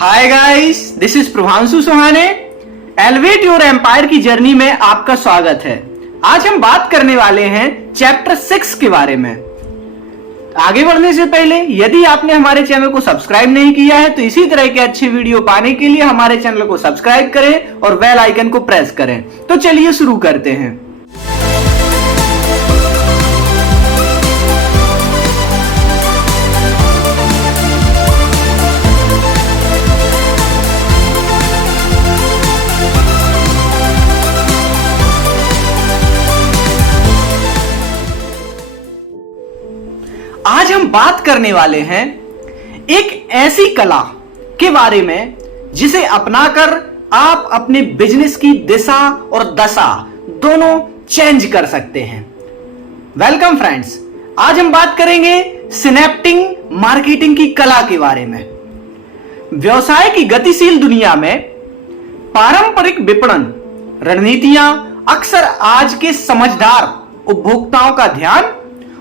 Hi guys, this is Prabhanshu Suhane. Elevate your empire की journey में आपका स्वागत है। आज हम बात करने वाले हैं चैप्टर 6 के बारे में। आगे बढ़ने से पहले यदि आपने हमारे चैनल को सब्सक्राइब नहीं किया है तो इसी तरह के अच्छे वीडियो पाने के लिए हमारे चैनल को सब्सक्राइब करें और बेल आइकन को प्रेस करें। तो चलिए शुरू करते हैं। आज हम बात करने वाले हैं एक ऐसी कला के बारे में जिसे अपनाकर आप अपने बिजनेस की दिशा और दशा दोनों चेंज कर सकते हैं। वेलकम फ्रेंड्स, आज हम बात करेंगे सिनेप्टिंग मार्केटिंग की कला के बारे में। व्यवसाय की गतिशील दुनिया में पारंपरिक विपणन रणनीतियां अक्सर आज के समझदार उपभोक्ताओं का ध्यान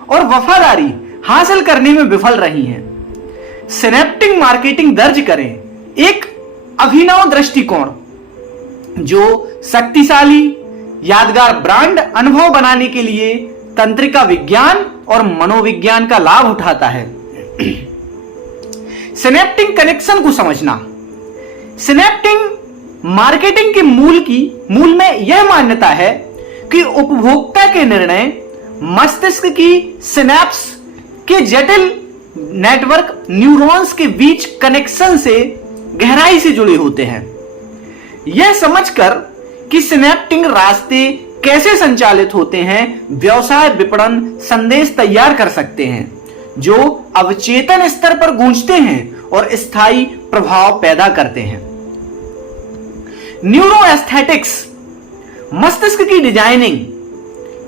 और वफादारी हासिल करने में विफल रही हैं। सिनेप्टिंग मार्केटिंग दर्ज करें एक अभिनव दृष्टिकोण जो शक्तिशाली यादगार ब्रांड अनुभव बनाने के लिए तंत्रिका विज्ञान और मनोविज्ञान का लाभ उठाता है। सिनेप्टिंग कनेक्शन को समझना। सिनेप्टिंग मार्केटिंग के मूल में यह मान्यता है कि उपभोक्ता के निर्णय मस्तिष्क की सिनेप्स के जटिल नेटवर्क न्यूरॉन्स के बीच कनेक्शन से गहराई से जुड़े होते हैं। यह समझकर कि सिनेप्टिंग रास्ते कैसे संचालित होते हैं, व्यवसाय विपणन संदेश तैयार कर सकते हैं जो अवचेतन स्तर पर गूंजते हैं और स्थायी प्रभाव पैदा करते हैं। न्यूरो एस्थेटिक्स, मस्तिष्क की डिजाइनिंग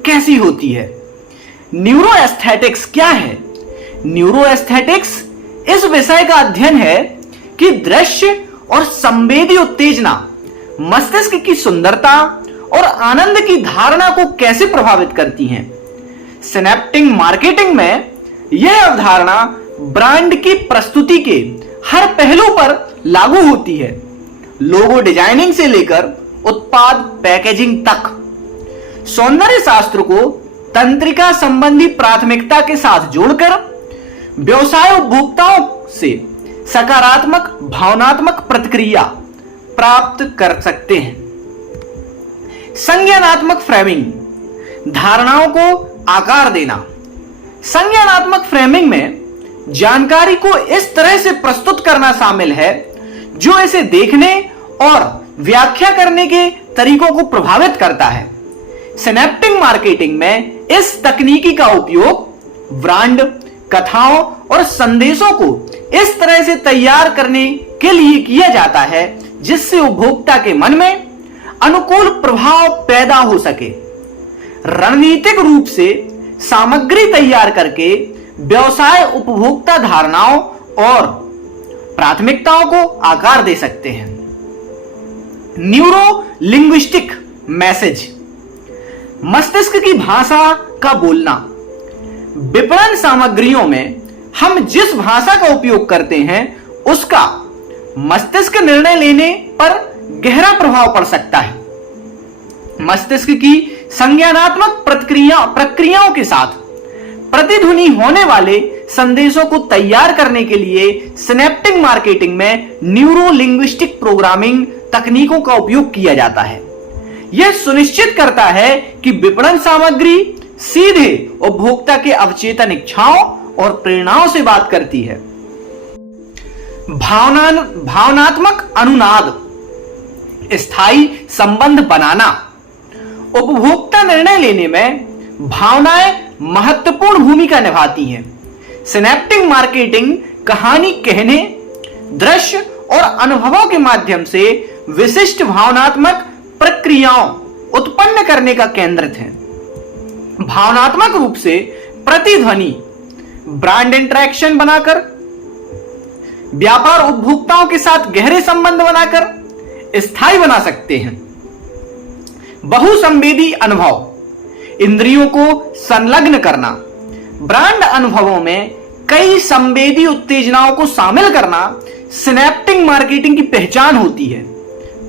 कैसी होती है? न्यूरो एस्थेटिक्स क्या है? न्यूरो एस्थेटिक्स इस विषय का अध्ययन है कि दृश्य और संवेदी उत्तेजना मस्तिष्क की सुंदरता और आनंद की धारणा को कैसे प्रभावित करती हैं। सिनेप्टिंग मार्केटिंग में यह अवधारणा ब्रांड की प्रस्तुति के हर पहलू पर लागू होती है, लोगो डिजाइनिंग से लेकर उत्पाद पैकेजिंग तक। सौंदर्य शास्त्र को तंत्रिका संबंधी प्राथमिकता के साथ जोड़कर व्यवसाय उपभोक्ताओं से सकारात्मक भावनात्मक प्रतिक्रिया प्राप्त कर सकते हैं। संज्ञानात्मक फ्रेमिंग, धारणाओं को आकार देना। संज्ञानात्मक फ्रेमिंग में जानकारी को इस तरह से प्रस्तुत करना शामिल है जो इसे देखने और व्याख्या करने के तरीकों को प्रभावित करता है। सिनेप्टिंग मार्केटिंग में इस तकनीकी का उपयोग ब्रांड कथाओं और संदेशों को इस तरह से तैयार करने के लिए किया जाता है जिससे उपभोक्ता के मन में अनुकूल प्रभाव पैदा हो सके। रणनीतिक रूप से सामग्री तैयार करके व्यवसाय उपभोक्ता धारणाओं और प्राथमिकताओं को आकार दे सकते हैं। न्यूरो लिंग्विस्टिक मैसेज, मस्तिष्क की भाषा का बोलना। विपणन सामग्रियों में हम जिस भाषा का उपयोग करते हैं उसका मस्तिष्क निर्णय लेने पर गहरा प्रभाव पड़ सकता है। मस्तिष्क की संज्ञानात्मक प्रक्रियाओं के साथ प्रतिध्वनि होने वाले संदेशों को तैयार करने के लिए सिनेप्टिंग मार्केटिंग में न्यूरो लिंग्विस्टिक प्रोग्रामिंग तकनीकों का उपयोग किया जाता है। यह सुनिश्चित करता है कि विपणन सामग्री सीधे उपभोक्ता के अवचेतन इच्छाओं और प्रेरणाओं से बात करती है। भावनात्मक अनुनाद, स्थायी संबंध बनाना। उपभोक्ता निर्णय लेने में भावनाएं महत्वपूर्ण भूमिका निभाती हैं। सिनेप्टिंग मार्केटिंग कहानी कहने, दृश्य और अनुभवों के माध्यम से विशिष्ट भावनात्मक प्रक्रियाओं उत्पन्न करने का केंद्रित है। भावनात्मक रूप से प्रतिध्वनि ब्रांड इंटरेक्शन बनाकर, व्यापार उपभोक्ताओं के साथ गहरे संबंध बनाकर स्थायी बना सकते हैं। बहुसंवेदी अनुभव, इंद्रियों को संलग्न करना। ब्रांड अनुभवों में कई संवेदी उत्तेजनाओं को शामिल करना सिनेप्टिक मार्केटिंग की पहचान होती है।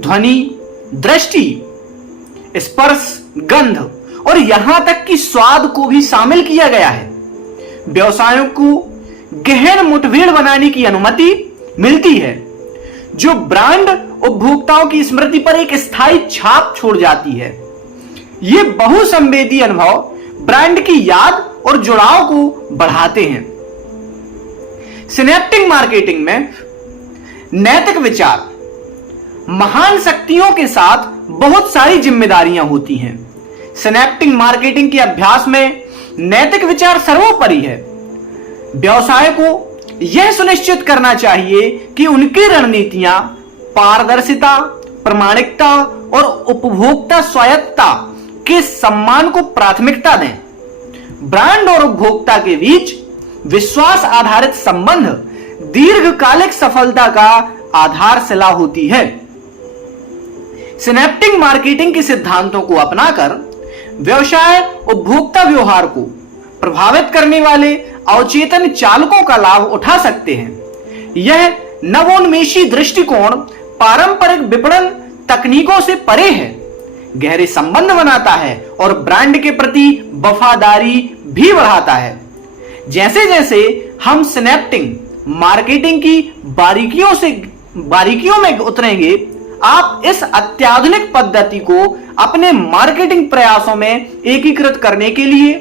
ध्वनि, दृष्टि, स्पर्श, गंध और यहां तक कि स्वाद को भी शामिल किया गया है। व्यवसायों को गहन मुठभेड़ बनाने की अनुमति मिलती है, जो ब्रांड उपभोक्ताओं की स्मृति पर एक स्थायी छाप छोड़ जाती है। ये बहुसंवेदी अनुभव ब्रांड की याद और जुड़ाव को बढ़ाते हैं। सिनेप्टिक मार्केटिंग में नैतिक विचार, महान शक्तियों के साथ बहुत सारी जिम्मेदारियां होती हैं। सिनेप्टिक मार्केटिंग के अभ्यास में नैतिक विचार सर्वोपरि है। व्यवसाय को यह सुनिश्चित करना चाहिए कि उनकी रणनीतियां पारदर्शिता, प्रामाणिकता और उपभोक्ता स्वायत्तता के सम्मान को प्राथमिकता दें। ब्रांड और उपभोक्ता के बीच विश्वास आधारित संबंध दीर्घकालिक सफलता का आधारशिला होती है। सिनेप्टिक मार्केटिंग के सिद्धांतों को अपनाकर व्यवसाय उपभोक्ता व्यवहार को प्रभावित करने वाले अवचेतन चालकों का लाभ उठा सकते हैं। यह नवोन्मेषी दृष्टिकोण पारंपरिक विपणन तकनीकों से परे है, गहरे संबंध बनाता है और ब्रांड के प्रति वफादारी भी बढ़ाता है। जैसे जैसे हम सिनेप्टिक मार्केटिंग की बारीकियों में उतरेंगे, आप इस अत्याधुनिक पद्धति को अपने मार्केटिंग प्रयासों में एकीकृत करने के लिए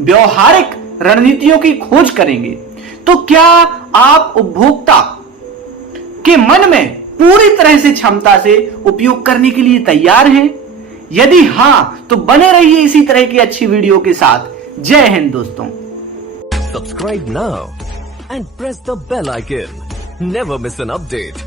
व्यवहारिक रणनीतियों की खोज करेंगे। तो क्या आप उपभोक्ता के मन में पूरी तरह से क्षमता से उपयोग करने के लिए तैयार हैं? यदि हां, तो बने रहिए इसी तरह की अच्छी वीडियो के साथ। जय हिंद दोस्तों। Subscribe now and press the bell icon. Never miss an update.